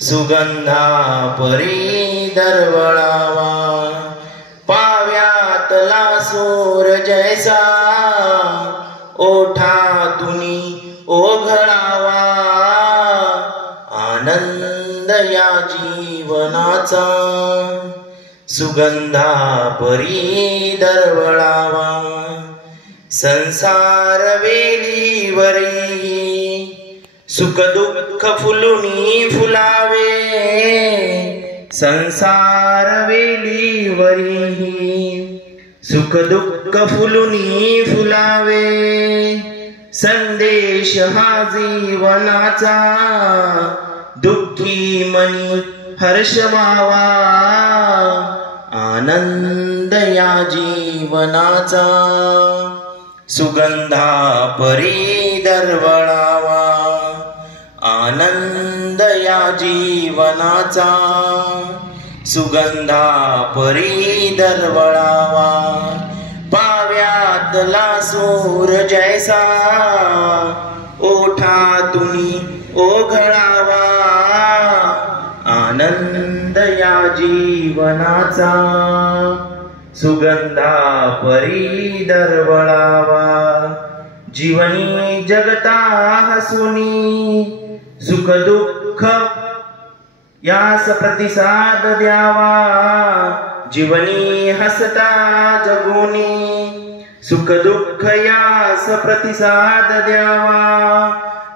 सुगंधा परी दरवळावा, पाव्यातला सूर जैसा ओठातुनी ओघळावा, आनंद या जीवनाचा सुगंधा परी दरवळावा। संसार वेलीवरी सुख दुःख फुलुनी फुलावे, संसार वेलीवरी सुख दुःख फुलुनी फुलावे, संदेश हा जीवनाचा दुःखी मनी हर्ष व्हावा, आनंद या जीवनाचा सुगंधा परी दरवळावा, आनंद या जीवनाचा सुगंधा परी दरवळावा, पाव्यातला सूर जैसा ओठातुनी ओघळावा, आनंद या जीवनाचा सुगंधा परी दरवळावा। जीवनी जगता हसुनी सुख दुःख यास प्रतिसाद द्यावा, जीवनी हसता जगुनी सुख दुःख यास प्रतिसाद द्यावा,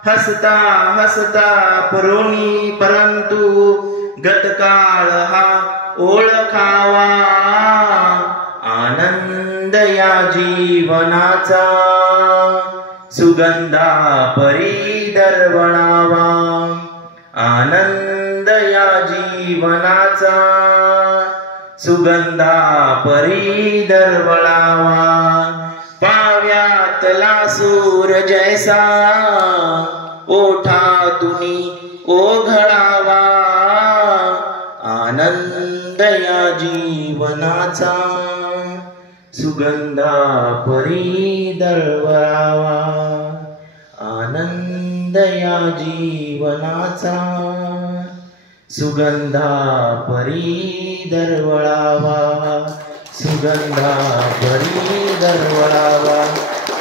हसता हसता परोनी परंतु गतकाळ हा ओळखावा, आनंद या जीवनाचा सुगंधा परी दरवळावा, आनंद या जीवनाचा सुगंधा परी दरवळावा, पाव्यातला सूर जैसा ओठातुनी ओघळावा, आनंद या जीवनाचा सुगंधा परी दरवळावा, आनंद या जीवनाचा सुगंधा परी दरवळावा, सुगंधा परी दरवळावा।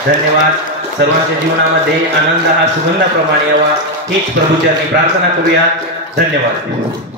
धन्यवाद। सर्वांच्या जीवनामध्ये आनंद हा सुगंधाप्रमाणे यावा हीच प्रभूचरणी प्रार्थना करूया। धन्यवाद।